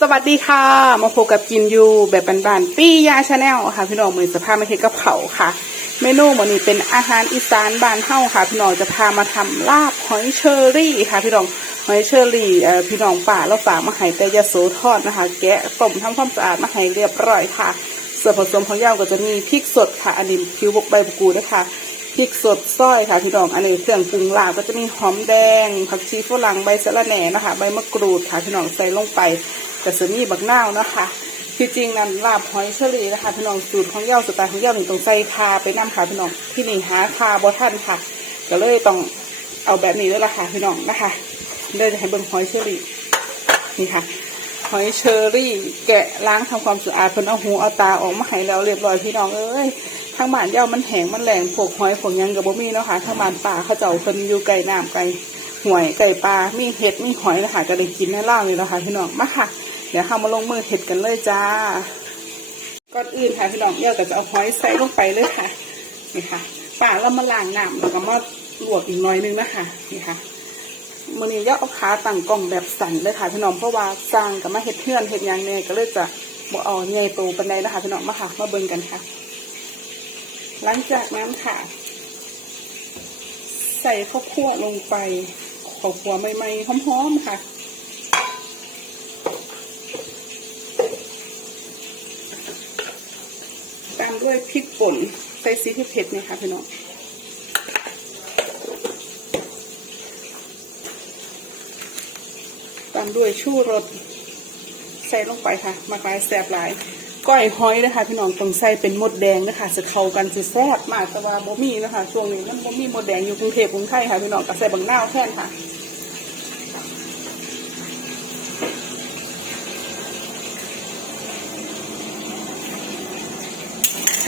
สวัสดีค่ะ มาพบกับกินยูแบบบานๆปี้ยาชาแนลค่ะ พี่น้องมือสภาพไม่เทกับเขาค่ะ เมนูวันนี้เป็นอาหารอีสานบ้านเฮาค่ะ พี่น้องจะพามาทำลาบหอยเชอรี่ค่ะ พี่น้องหอยเชอรี่เอ่อพี่น้องป่าเราฝากมาให้แต่ยาโสทอดนะคะ แกะต้มทำความสะอาดมาให้เรียบร้อยค่ะ ส่วนผสมของย่างก็จะมีพริกสดค่ะ อันนี้ผิวบกใบกูนะคะพริกสดซอยค่ะพี่น้องอันนี้เครื่องปรุงลาบก็จะมีหอมแดงผักชีฝรั่งใบสะระแหน่นะคะ ใบมะกรูดค่ะพี่น้องใส่ลงไป แต่ส่วนนี้บักนาวนะคะที่จริงนั้นลาบหอยเชอรี่นะคะพี่น้องสูตรของเย่าสไตล์ของเย่าหนึ่งต้องใส่คาไปน้ำค่ะพี่น้องที่นี่หาคาบอท่านค่ะ ก็เลยต้องเอาแบบนี้ด้วยละค่ะพี่น้องนะคะเลยจะให้เบิ่งหอยเชอรี่นี่ค่ะหอยเชอรี่แกะล้างทำความสะอาดเพิ่นเอาหูเอาตาออกมาให้แล้วเรียบร้อยพี่น้องเอ้ยทางบ้านเย่ามันแห้งมันแหลงพวกหอยพวกยังกับบ่มีเนาะค่ะทางบ้านป่าเขาเจ้าเพิ่นอยู่ไกลน้ำไกลห่วยไก่ปลามีเห็ดมีหอยนะคะก็ได้กินในล่างเลยนะค่ะพี่น้องมาค่ะ เดี๋ยวเข้ามาลงมือเห็ดกันเลยจ้า ก่อนอื่นค่ะพี่น้องเย่าก็จะเอาหอยใส่ลงไปเลยค่ะ นี่ค่ะป่าเรามาล้างน้ำแล้วก็มาลวกอีกหน่อยนึงนะคะ นี่ค่ะมือนี้ย่าเอาขาตั้งกล้องแบบสั่นเลยค่ะพี่น้องเพราะว่าสร้างกับมาเห็ดเทือนเห็ดยางเนี่ยก็เลยจะบ่เอาใหญ่โตปันใดนะคะพี่น้องมาค่ะ มาเบิ่งกันค่ะ หลังจากนั้นค่ะ ใส่ข้าวคั่วลงไปข้าวคั่วใหม่ๆหอมๆค่ะ ตามด้วยพริกป่นใส่ซีที่เผ็ดเนี่ยค่ะพี่น้องตามด้วยชูรสใส่ลงไปค่ะมากลายแซบหลายก้อยหอยนะคะพี่น้องต้องใส่เป็นมดแดงนะคะจะเข้ากันจะแซ่บมากแต่ว่าบ่มีนะคะช่วงนี้มันบ่มีมดแดงอยู่กรุงเทพกรุงไทยค่ะพี่น้องก็ใส่บางหน้าแทนค่ะ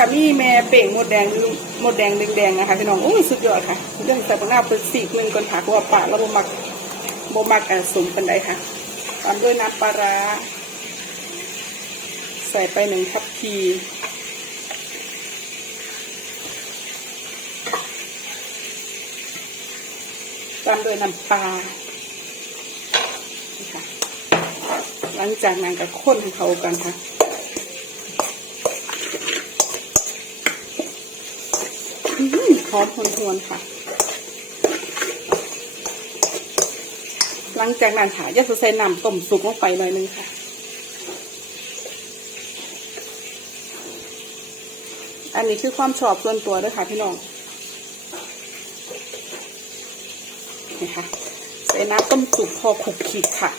ค่ะมีแม่เป่งมดแดงหรือมดแดงแดงๆนะคะพี่น้องโอ้ยสุดยอดค่ะเรื่องใส่บางนาเป็นสีกหนึ่งก่อนค่ะเพราะว่าปลาแล้วบ่มักโบมากอะสมกันไดค่ะตามด้วยน้ำปลาร้าใส่ไปหนึ่งทัพพีตามด้วยน้ำปลาค่ะหลังจากนั้นก็ข้นให้เขากันค่ะ หือหอมหวนๆค่ะ หลังจากนั้นค่ะยัดใส่น้ำต้มสุกลงไปหน่อยนึงค่ะ อันนี้คือความชอบส่วนตัวด้วยค่ะพี่น้องนี่ค่ะใส่น้ำต้มสุกพอขุกขีดค่ะ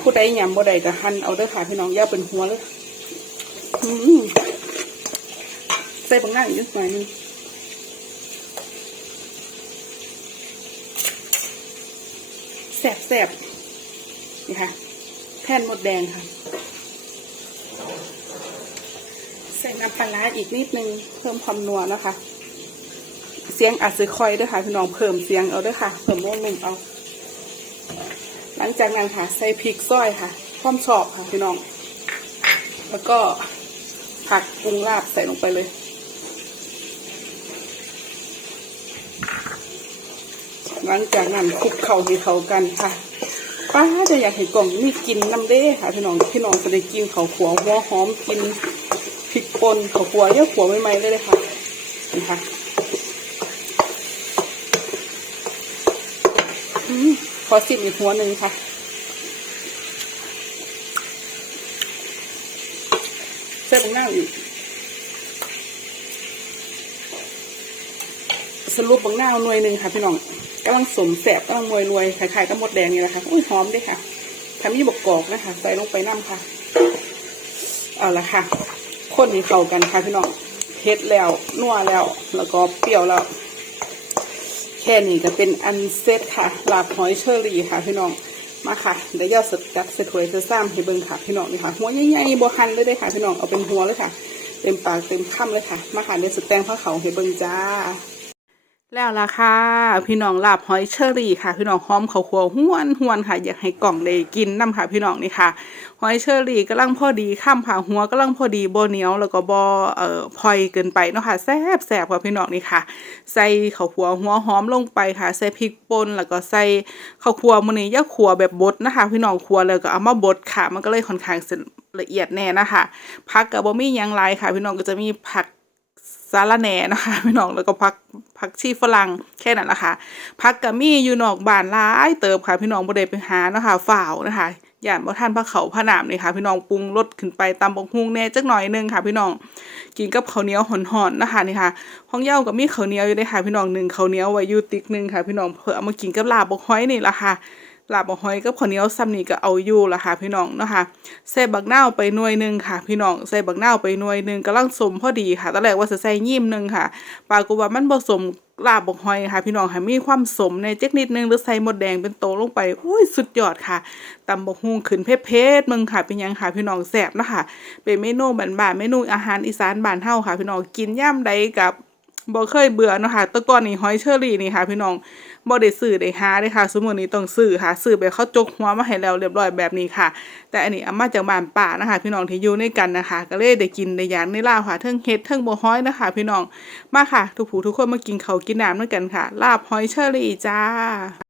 ผู้ใดยำบ่ใดก็หั่นเอาด้อค่ะพี่น้องอย่าเป็นหัวเลย ใส่บางหน้าอีกนิดหน่อยนึงแสบแสบนี่ค่ะ แผ่นหมดแดงค่ะ ใส่น้ำปลาอีกนิดนึง เพิ่มความนัวนะคะ เสียงอาจจะคอยด้วยค่ะพี่น้องเพิ่มเสียงเอาด้วยค่ะ เพิ่มวงนุ่มเอา หลังจากนั้นค่ะ ใส่พริกซอยค่ะ ความชอบค่ะพี่น้อง แล้วก็ ผักปรุงลาบใส่ลงไปเลย หลังจากนั้นคลุกเข่าให้เข้ากันค่ะป้าจะอยากเห็นกล่องมีกินน้ำเด้ค่ะพี่น้องพี่น้องจะได้กินเขาขัวหัวหอมกินพริกป่นเขาขัวเยอะขัวใหม่ๆเลยเลยค่ะนี่ค่ะอืมขอสิบอีกหัวหนึ่งค่ะ เส้นบางหน้าอีก สรุปบางหน้าหน่วยหนึ่งค่ะพี่น้องกำลังสมแสบกำลังมวยรวยคล้ายๆกับมดแดงนี่แหละค่ะอุ้ยหอมด้วยค่ะทำยี่บกกอกนะคะ ใส่ลงไปน้ำค่ะ เอาละค่ะคนให้เข้ากันค่ะพี่น้องเฮ็ดแล้วนัวแล้ว แล้วก็เปรี้ยวแล้ว แค่นี้ก็เป็นอันเซตค่ะลาบหอยเชอรี่ค่ะพี่น้อง มาค่ะเดี๋ยวย่าสกัดเส่ถ้วยใส่ซ้ำให้เบิ่งค่ะพี่น้องนี่ค่ะหัวใหญ่ๆบวหันเลยได้ค่ะพี่น้องเอาเป็นหัวเลยค่ะ เต็มปากเต็มคำเลยค่ะ มาค่ะเดี๋ยวสแตงผ้าเขาให้เบิ่งจ้า แล้วล่ะค่ะ พี่น้องลาบหอยเชอรี่ค่ะ พี่น้องหอมข้าวคั่วห้วนห้วนค่ะ อยากให้กล่องได้กินน้ำค่ะ พี่น้องนี่ค่ะหอยเชอรี่กำลังพอดีข้ามผ่าหัวกำลังพอดีบ่เหนียวแล้วก็บ่เอ่อพลอยเกินไปเนาะค่ะแซ่บแซ่บค่ะพี่น้องนี่ค่ะ ใส่ข้าวคั่วหัวหอมลงไปค่ะ ใส่พริกป่นแล้วก็ใส่ข้าวคั่วมื้อนี้อย่าคั่วแบบบดนะคะ พี่น้องคั่วแล้วก็เอามาบดค่ะ มันก็เลยค่อนข้างละเอียดแน่นะคะผักก็บ่มีหยังหลายค่ะ พี่น้องก็จะมีผัก สาระแหน่นะคะพี่น้องแล้วก็พักพักชีฝรั่งแค่นั้นละคะพักกะมี่อยู่นอกบ้านหลายเติบค่ะพี่น้องบ่ได้ไปหานะคะฝ่าวนะคะย่านบ่ทันพระเขาพระนามนี่ค่ะ พี่น้องปรุงรสขึ้นไปตามบักฮุงแน่จักหน่อยนึงค่ะ พี่น้องกินกับข้าวเหนียวห่อนๆนะคะนี่ค่ะห้องเย้าก็มีข้าวเหนียวอยู่เลยค่ะ พี่น้องหนึ่งข้าวเหนียวไว้อยู่ติ๊กหนึงค่ะ พี่น้องเพื่อเอามากินกับลาบบกฮ้อยนี่ละค่ะ ลาบบักฮ้อยกับข้าวเหนียวซ้ำนี่ก็เอาอยู่ล่ะค่ะพี่น้องเนาะค่ะใส่บักนาวไปหน่วยหนึ่งค่ะ พี่น้องใส่บักนาวไปหน่วยหนึ่งกำลังสมพอดีค่ะตอนแรกว่าจะใส่ยิ้มหนึ่งค่ะปรากฏว่ามันผสมลาบบักหอยค่ะพี่น้องให้มีความสมในเจ๊กนิดนึงหรือใส่หมดแดงเป็นโตลงไปโอ้ยสุดยอดค่ะตำบักฮุงขึ้นเพชรมึงค่ะเป็นยังค่ะพี่น้องแซ่บนะคะเป็นเมนูบ้านๆเมนูอาหารอีสานบ้านเฮาค่ะ พี่น้องกินย่ำใดกับ บ่เคยเบื่อเนาะค่ะตะก่อนนี่หอยเชอรี่นี่ค่ะ พี่น้องบ่ได้ซื้อได้หาเด้ค่ะสมมุตินี้ต้องซื้อค่ะซื้อไปเขาจกหัวมาให้แล้วเรียบร้อยแบบนี้ค่ะ แต่อันนี้เอามาจากบ้านป่านะคะ พี่น้องที่อยู่ในกันนะคะ ก็เลยได้กินได้ยางในลาวค่ะเทิงเฮ็ดเทิงบ่ฮ้อยนะคะ พี่น้องมาค่ะ ทุกผู้ทุกคนมากินเขากินน้ำด้วยกันค่ะ ลาบหอยเชอรี่จ้า